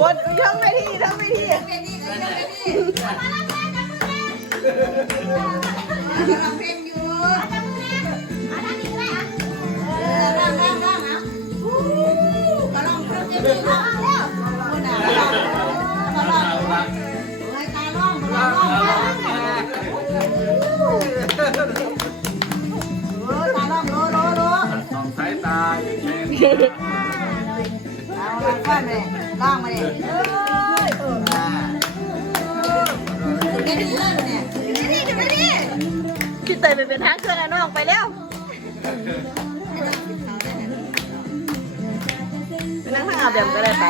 วนทั้งไม่ที่ทั้งไม่ที่ทั้งไม่ที่มาแล้วแม่จับมือแม่ ล่างมาเนี่ยคิดใจไปเป็นทางเครื่องน้องไปแล้ว เอาแบบก็ได้ไป